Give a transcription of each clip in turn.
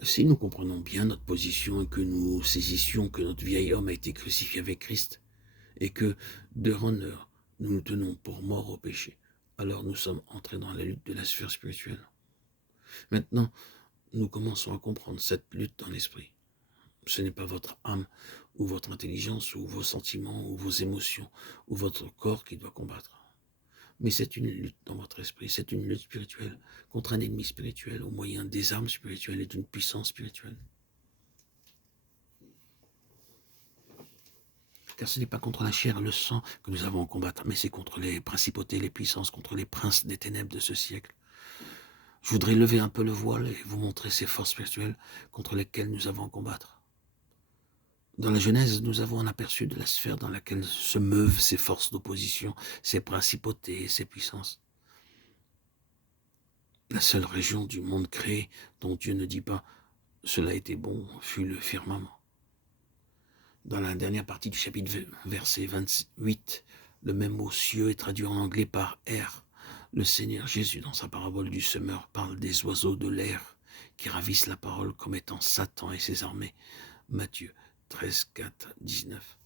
Si nous comprenons bien notre position et que nous saisissions que notre vieil homme a été crucifié avec Christ et que, d'heure en heure, nous nous tenons pour morts au péché, alors nous sommes entrés dans la lutte de la sphère spirituelle. Maintenant, nous commençons à comprendre cette lutte dans l'esprit. Ce n'est pas votre âme ou votre intelligence ou vos sentiments ou vos émotions ou votre corps qui doit combattre. Mais c'est une lutte dans votre esprit, c'est une lutte spirituelle contre un ennemi spirituel au moyen des armes spirituelles et d'une puissance spirituelle. Car ce n'est pas contre la chair et le sang que nous avons à combattre, mais c'est contre les principautés, les puissances, contre les princes des ténèbres de ce siècle. Je voudrais lever un peu le voile et vous montrer ces forces spirituelles contre lesquelles nous avons à combattre. Dans la Genèse, nous avons un aperçu de la sphère dans laquelle se meuvent ces forces d'opposition, ces principautés et ces puissances. La seule région du monde créé dont Dieu ne dit pas « cela était bon » fut le firmament. Dans la dernière partie du chapitre verset 28, le même mot « cieux » est traduit en anglais par « air ». Le Seigneur Jésus, dans sa parabole du semeur, parle des oiseaux de l'air qui ravissent la parole comme étant Satan et ses armées. Matthieu 13, 4, 19.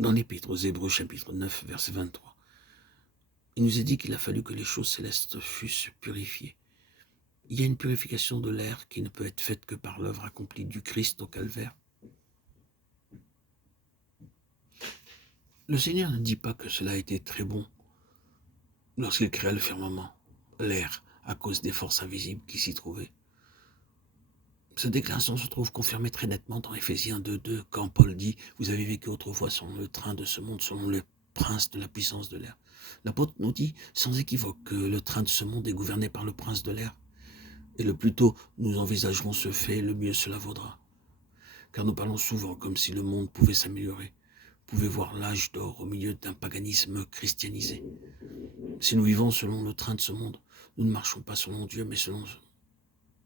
Dans l'Épître aux Hébreux, chapitre 9, verset 23, il nous est dit qu'il a fallu que les choses célestes fussent purifiées. Il y a une purification de l'air qui ne peut être faite que par l'œuvre accomplie du Christ au calvaire. Le Seigneur ne dit pas que cela a été très bon lorsqu'il créa le firmament, l'air, à cause des forces invisibles qui s'y trouvaient. Cette déclaration se trouve confirmée très nettement dans Éphésiens 2.2, quand Paul dit « Vous avez vécu autrefois selon le train de ce monde, selon le prince de la puissance de l'air. » L'apôtre nous dit sans équivoque que le train de ce monde est gouverné par le prince de l'air. Et le plus tôt nous envisagerons ce fait, le mieux cela vaudra. Car nous parlons souvent comme si le monde pouvait s'améliorer, pouvait voir l'âge d'or au milieu d'un paganisme christianisé. Si nous vivons selon le train de ce monde, nous ne marchons pas selon Dieu, mais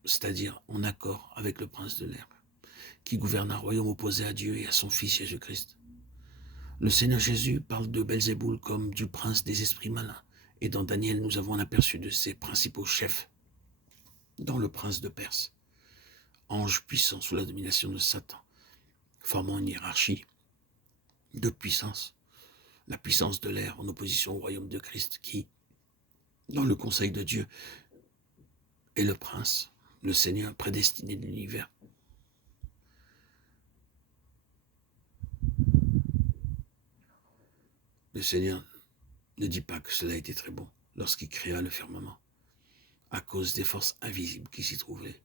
c'est-à-dire en accord avec le prince de l'air, qui gouverne un royaume opposé à Dieu et à son Fils Jésus-Christ. Le Seigneur Jésus parle de Belzéboul comme du prince des esprits malins, et dans Daniel, nous avons un aperçu de ses principaux chefs, dans le prince de Perse, ange puissant sous la domination de Satan, formant une hiérarchie de puissance, la puissance de l'air en opposition au royaume de Christ qui, dans le conseil de Dieu, est le prince, le Seigneur prédestiné de l'univers. Le Seigneur ne dit pas que cela a été très bon lorsqu'il créa le firmament, à cause des forces invisibles qui s'y trouvaient.